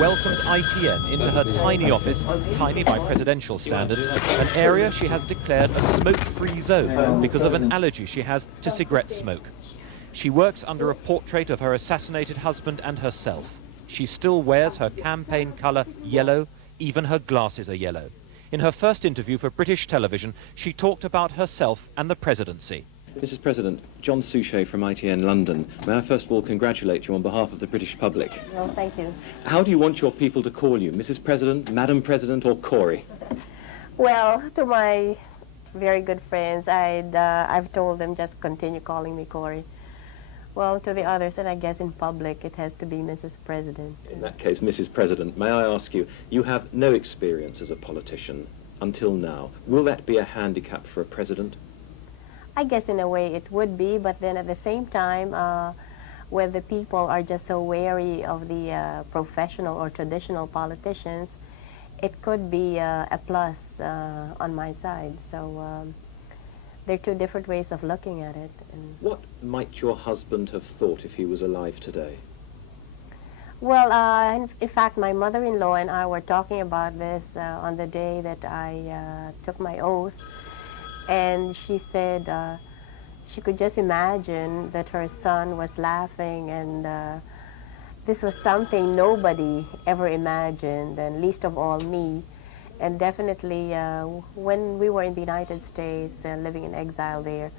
welcomed ITN into her tiny office, tiny by presidential standards, an area she has declared a smoke-free zone because of an allergy she has to cigarette smoke. She works under a portrait of her assassinated husband and herself. She still wears her campaign colour yellow, even her glasses are yellow. In her first interview for British television, she talked about herself and the presidency. Mrs. President, John Suchet from ITN London. May I first of all congratulate you on behalf of the British public? Well, thank you. How do you want your people to call you? Mrs. President, Madam President, or Cory? Well, to my very good friends, I've told them just continue calling me Cory. Well, to the others, and I guess in public, it has to be Mrs. President. In that case, Mrs. President, may I ask you, you have no experience as a politician until now. Will that be a handicap for a president? I guess in a way it would be, but then at the same time, where the people are just so wary of the professional or traditional politicians, it could be a plus on my side. So there are two different ways of looking at it. And what might your husband have thought if he was alive today? Well, in fact, my mother-in-law and I were talking about this on the day that I took my oath. And she said she could just imagine that her son was laughing, and this was something nobody ever imagined, and least of all me. And definitely when we were in the United States, living in exile there,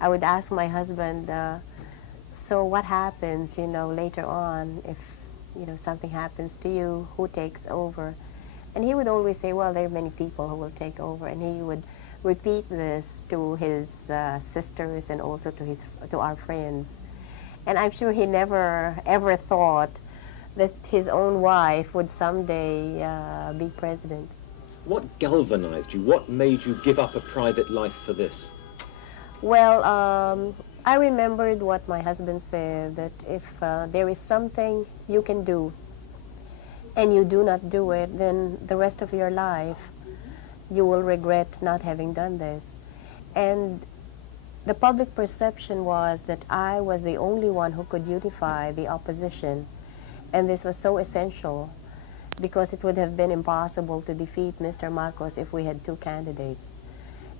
I would ask my husband, so what happens, later on if, something happens to you, who takes over? And he would always say, well, there are many people who will take over, and he would repeat this to his sisters and also to our friends. And I'm sure he never ever thought that his own wife would someday be president. What galvanized you? What made you give up a private life for this? Well, I remembered what my husband said, that if there is something you can do and you do not do it, then the rest of your life you will regret not having done this. And the public perception was that I was the only one who could unify the opposition, and this was so essential because it would have been impossible to defeat Mr. Marcos if we had two candidates.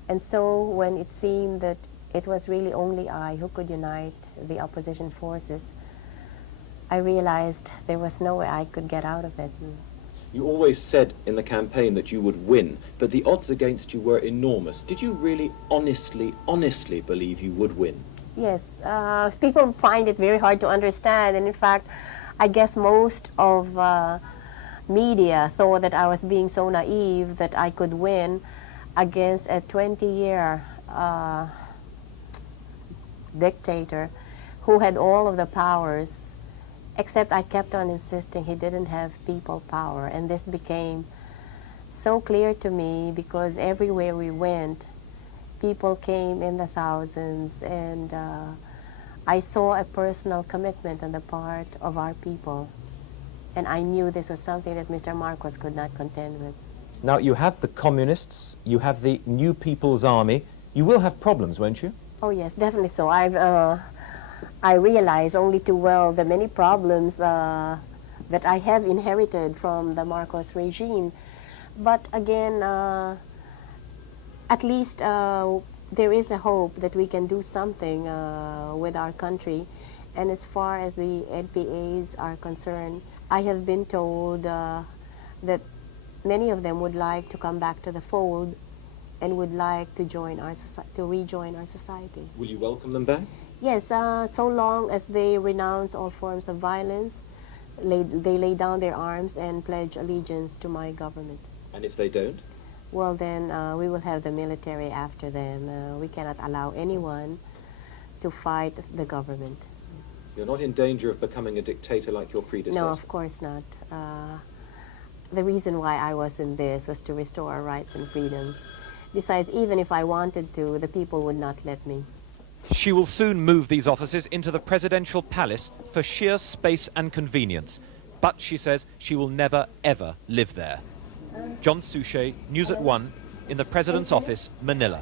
And so when it seemed that it was really only I who could unite the opposition forces, I realized there was no way I could get out of it. You always said in the campaign that you would win, but the odds against you were enormous. Did you really honestly believe you would win? Yes. People find it very hard to understand, and in fact, I guess most of media thought that I was being so naive that I could win against a 20-year dictator who had all of the powers. Except I kept on insisting he didn't have people power, and this became so clear to me because everywhere we went, people came in the thousands, and I saw a personal commitment on the part of our people, and I knew this was something that Mr. Marcos could not contend with. Now, you have the communists, you have the New People's Army. You will have problems, won't you? Oh yes, definitely so. I realize only too well the many problems that I have inherited from the Marcos regime. But again, at least there is a hope that we can do something with our country. And as far as the NPAs are concerned, I have been told that many of them would like to come back to the fold and would like to rejoin our society. Will you welcome them back? Yes, so long as they renounce all forms of violence, they lay down their arms and pledge allegiance to my government. And if they don't? Well, then we will have the military after them. We cannot allow anyone to fight the government. You're not in danger of becoming a dictator like your predecessor? No, of course not. The reason why I was in this was to restore our rights and freedoms. Besides, even if I wanted to, the people would not let me. She will soon move these offices into the presidential palace for sheer space and convenience. But she says she will never, ever live there. John Suchet, News at 1, in the President's office, Manila.